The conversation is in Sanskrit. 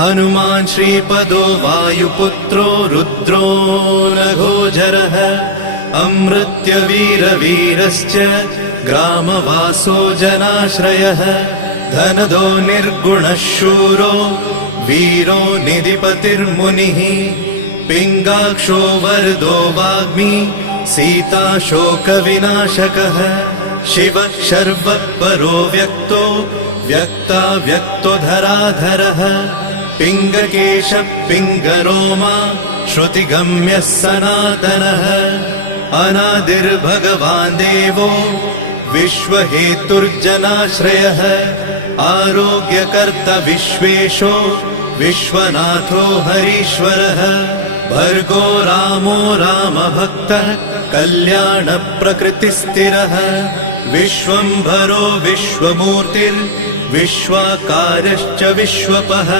हनुमान् श्रीपदो वायुपुत्रो रुद्रो नघोजरः अमृत्यवीरवीरश्च ग्रामवासो जनाश्रयः धनदो निर्गुणः शूरो वीरो निधिपतिर्मुनिः पिङ्गाक्षो वरदो वाग्मी सीता शोकविनाशकः शिवः शर्वः परो व्यक्तो व्यक्ता व्यक्तो धराधरः पिङ्गकेशः पिङ्गरोमा श्रुतिगम्यः सनातनः अनादिर्भगवान् देवो विश्वहेतुर्जनाश्रयः आरोग्यकर्ता विश्वेशो विश्वनाथो हरीश्वरः भर्गो रामो रामभक्तः कल्याणप्रकृतिस्थिरः विश्वम्भरो विश्वमूर्तिर्विश्वाकारश्च विश्वपः।